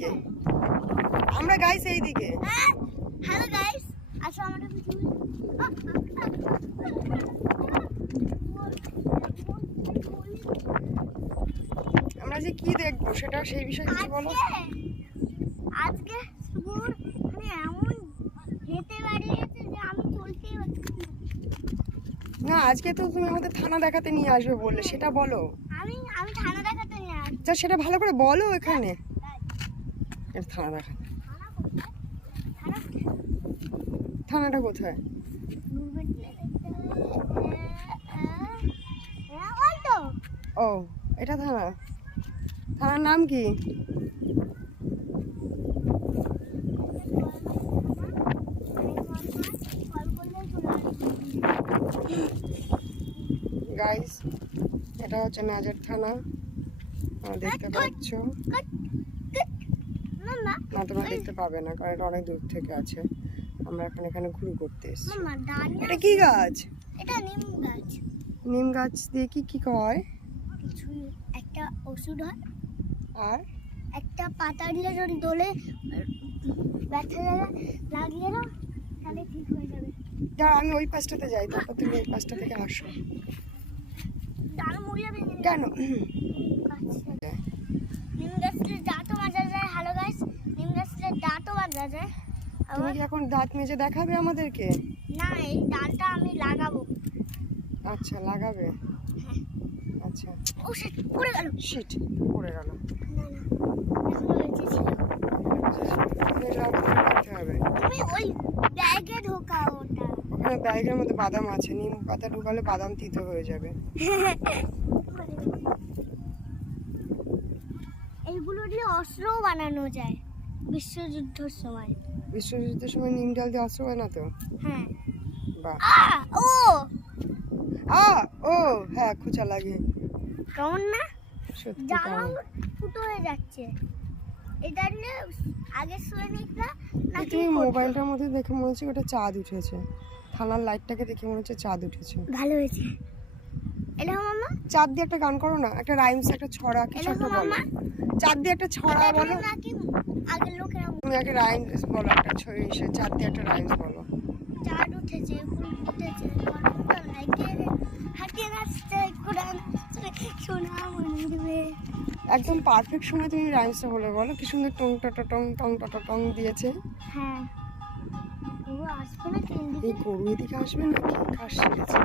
দিকে, আমরা গাইস এই দিকে। হ্যালো গাইস, আসো আমাদের পিছনে। আমরা যে কি দেখবো সেটা সেই বিষয়ে কিছু বলো। আজকে সুর মানে এমন হেঁটে বেরিয়েছে যে আমি চলতেই পারছি না, আজকে তো তুমি আমাদের থানা দেখাতে নিয়ে আসবে বললে, সেটা বলো। আমি থানা দেখাতে নিয়ে আসছি। আচ্ছা সেটা ভালো করে বলো এখানে। এটা থানা দেখাতে, থানাটা কোথায়? ও এটা থানা, থানার নাম কি? গাইস এটা হচ্ছে নাজের থানা, দেখতে পাচ্ছ না? তোমরা দেখতে পাবে না কারণ এটা অনেক দূর থেকে আছে। আমরা এখন এখানে ঘুরে করতে এসেছি। এটা কি গাছ? এটা নিম গাছ। নিম গাছ দিয়ে কি কি হয়? কিছু একটা ওষুধ হয়, আর একটা পাতা দিলে যদি দোলে ব্যথা লাগিয়ে দাও তাহলে ঠিক হয়ে যাবে। দাঁড়া আমি ওই পাশটাতে যাই, তারপর তুমি এই পাশটা থেকে আসো। ডাল মুড়িয়ে ভেঙে কেন? নিম গাছের দাঁতও মাজা যায়। হ্যালো গাইস, নিম গাছের দাঁতও মাজা যায়। তুমি কি এখন দাঁত মেজে দেখাবে আমাদেরকে? না, এই ডালটা আমি লাগাবো। আচ্ছা লাগাবে। আচ্ছা ও শিট, পড়ে গেল। শিট, পড়ে গেল। না এখনো বেঁচে ছিল। রাখতে হবে। তুমি ওই ব্যাগে ঢোকাও ওটা। ওখানে ব্যাগের মধ্যে বাদাম আছে, নিম পাতা ঢুকালে বাদাম তিতো হয়ে যাবে। এইগুলো দিয়ে অস্ত্রও বানানো যায় বিশ্বযুদ্ধের সময়। বিশ্বযুদ্ধের সময় নিম ডাল দিয়ে অস্ত্র বানাতো? হ্যাঁ। বাহ। ও ও হ্যাঁ, খোঁচা লাগে। কেমন না? সত্যি জামা ফুটো হয়ে যাচ্ছে। এটা নিয়ে আগের সৈনিকরা নাকি তুমি মোবাইলটার মধ্যে দেখে মনে হচ্ছে ওটা চাঁদ উঠেছে। থানার লাইটটাকে দেখে মনে হচ্ছে চাঁদ উঠেছে। ভালো হয়েছে। এটা মামা চাঁদ দিয়ে একটা গান করো না, একটা রাইমস, একটা ছড়া কিছু একটা বলো। চাঁদ দিয়ে একটা ছড়া বলো। নাকি আগের লোকেরা তুমি একটা রাইমস বলো, একটা ছড়া এসে চাঁদ দিয়ে একটা রাইমস বলো। চাঁদ উঠেছে, ফুল ফুটেছে, গল্পটা লাগে হাঁটিয়ে নাচছে, কোরআন সোনা মন্দিরে। একদম পারফেক্ট সময় তুমি রাইমসটা বলো কি সুন্দর টং টটা টং টং টটা টং দিয়েছে। হ্যাঁ, ও আসবে না ট্রেন দিকে। এই গরু এদিকে আসবে নাকি? কাশ ছেড়েছে।